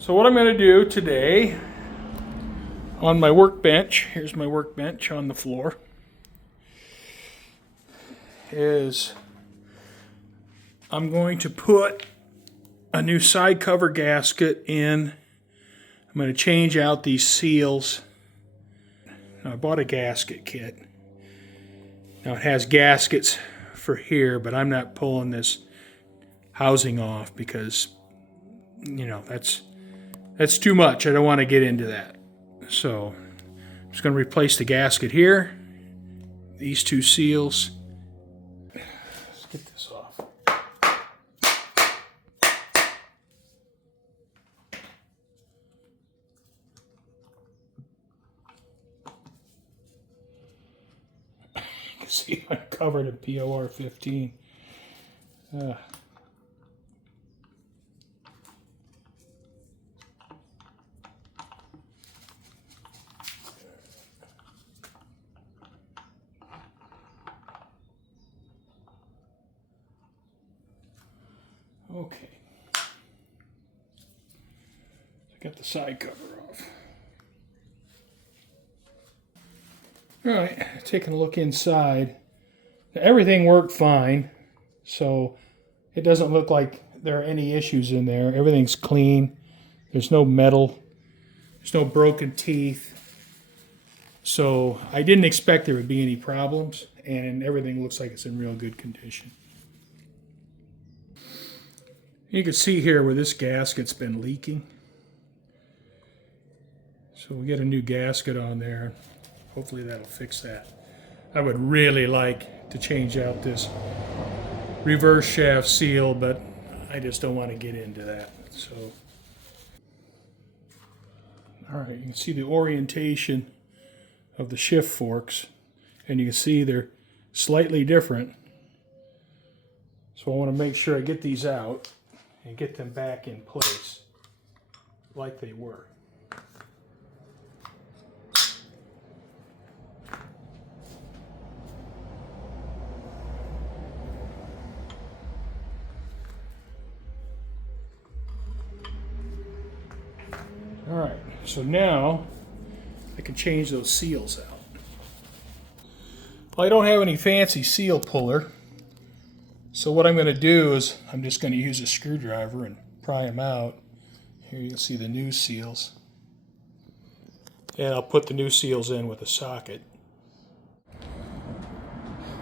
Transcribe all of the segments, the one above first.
So what I'm going to do today on my workbench, here's my workbench on the floor, is I'm going to put a new side cover gasket in. I'm going to change out these seals. Now, I bought a gasket kit. Now it has gaskets for here, but I'm not pulling this housing off because, you know, that's too much. I don't want to get into that. So I'm just going to replace the gasket here, these two seals. Let's get this off. You can see I'm covered in POR 15. Okay, I got the side cover off. All right, taking a look inside. Everything worked fine, so it doesn't look like there are any issues in there. Everything's clean. There's no metal. There's no broken teeth. So I didn't expect there would be any problems, and everything looks like it's in real good condition. You can see here where this gasket's been leaking. So we get a new gasket on there. Hopefully that'll fix that. I would really like to change out this reverse shaft seal, but I just don't want to get into that. So, all right, you can see the orientation of the shift forks, and you can see they're slightly different. So I want to make sure I get these out and get them back in place like they were. All right, so now I can change those seals out. Well, I don't have any fancy seal puller, so what I'm going to do is I'm just going to use a screwdriver and pry them out. Here you can see the new seals. And I'll put the new seals in with a socket.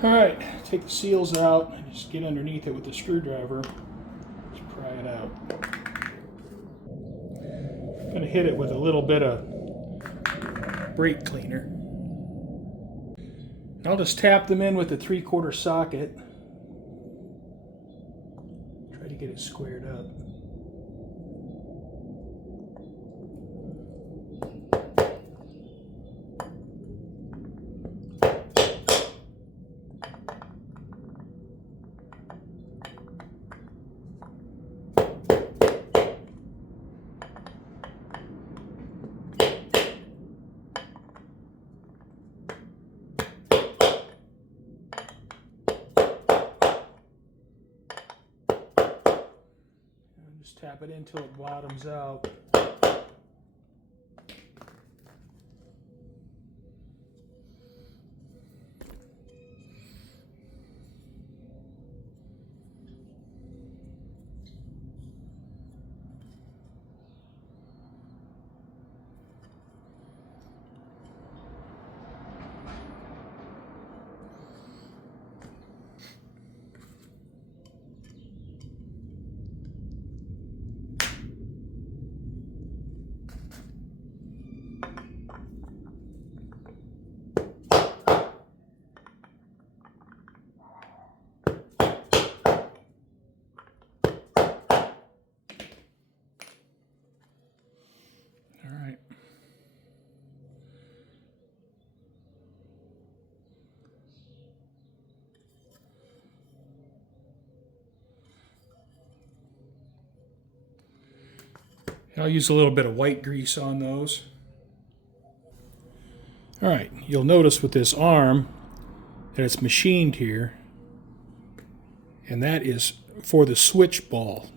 All right, take the seals out and just get underneath it with the screwdriver. Just pry it out. I'm going to hit it with a little bit of brake cleaner. I'll just tap them in with a 3/4 socket. Try to get it squared up. Just tap it in until it bottoms out. I'll use a little bit of white grease on those. All right, you'll notice with this arm that it's machined here, and that is for the switch ball.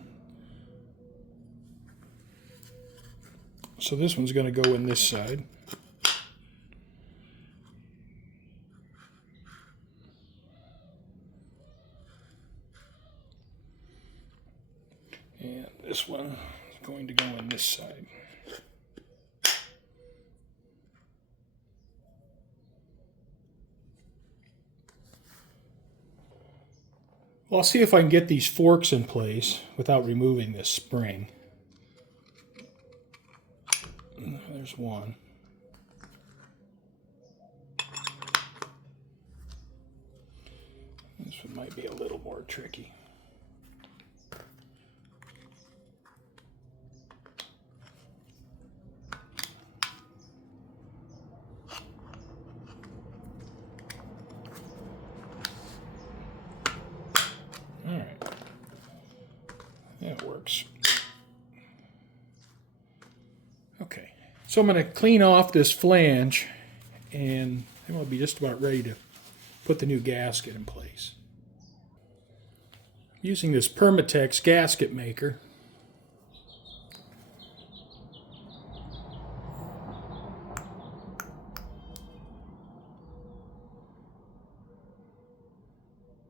So this one's going to go in this side. And this one is going to go in this side. Well, I'll see if I can get these forks in place without removing this spring. There's one. This one might be a little more tricky. All right. That works. Okay. So I'm going to clean off this flange, and I'm going to be just about ready to put the new gasket in place. Using this Permatex gasket maker.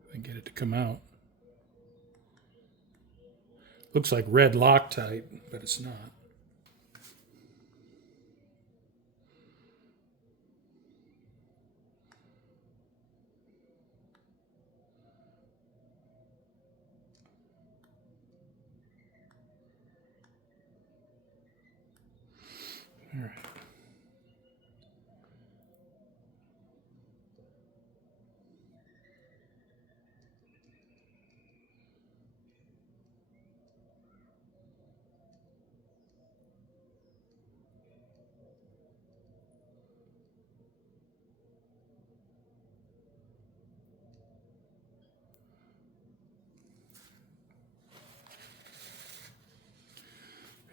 If I can get it to come out. Looks like red Loctite, but it's not. All right.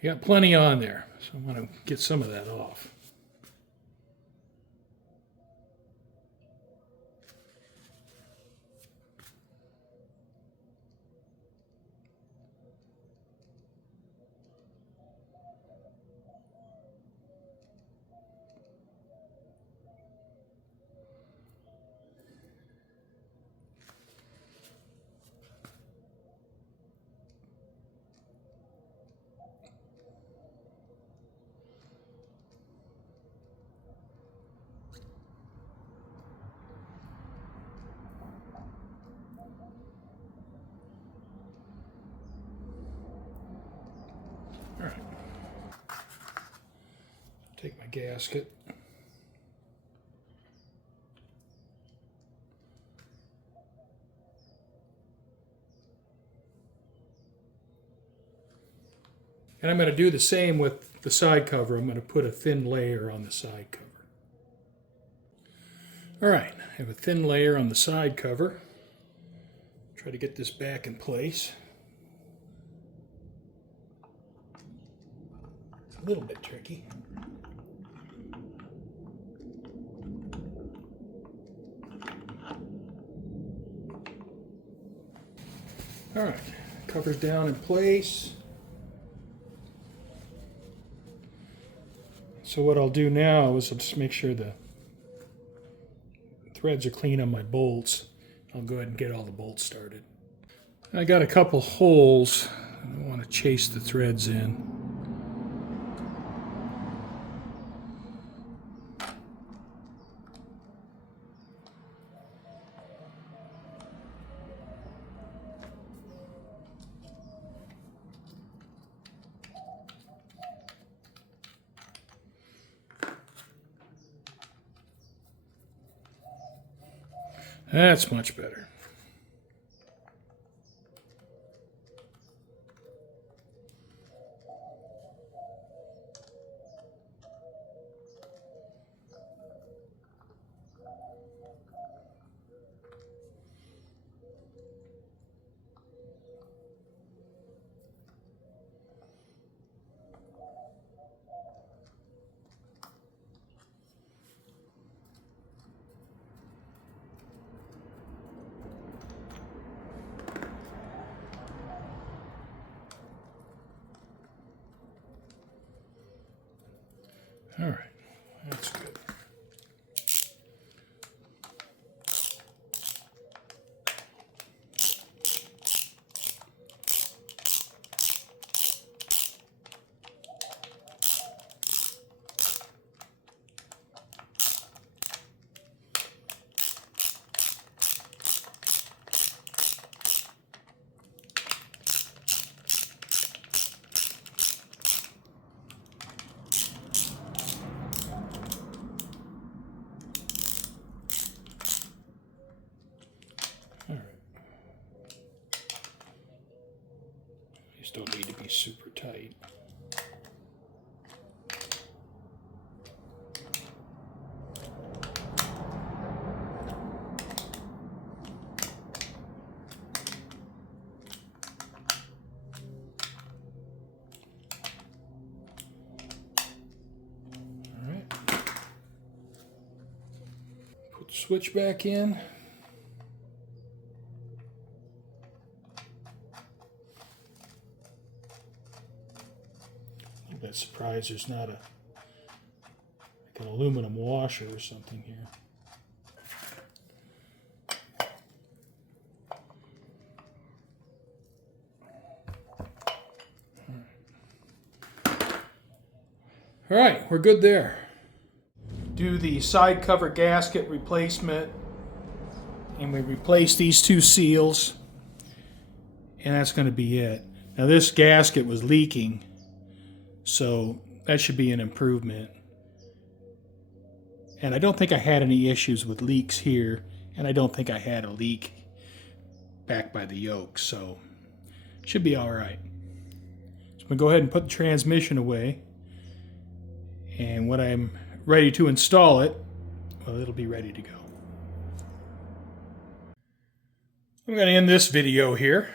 I got plenty on there, so I'm going to get some of that off. All right. Take my gasket. And I'm going to do the same with the side cover. I'm going to put a thin layer on the side cover. All right, I have a thin layer on the side cover. Try to get this back in place. It's a little bit tricky. All right, cover's down in place. So what I'll do now is I'll just make sure the threads are clean on my bolts. I'll go ahead and get all the bolts started. I got a couple holes. I want to chase the threads in. That's much better. All right, that's good. These don't need to be super tight. All right. Put the switch back in. A bit surprised there's not like an aluminum washer or something here. All right, we're good there. Do the side cover gasket replacement, and we replace these two seals, and that's going to be it. Now this gasket was leaking, so that should be an improvement. And I don't think I had any issues with leaks here, and I don't think I had a leak back by the yoke, so should be all right. So I'm going to go ahead and put the transmission away, and when I'm ready to install it, well, it'll be ready to go. I'm going to end this video here.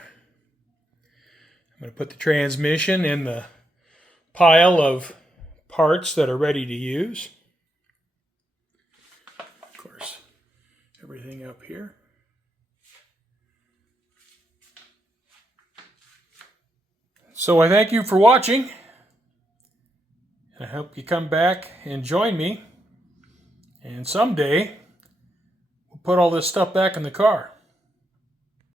I'm going to put the transmission in the pile of parts that are ready to use. Of course, everything up here. So I thank you for watching. I hope you come back and join me. And someday, we'll put all this stuff back in the car.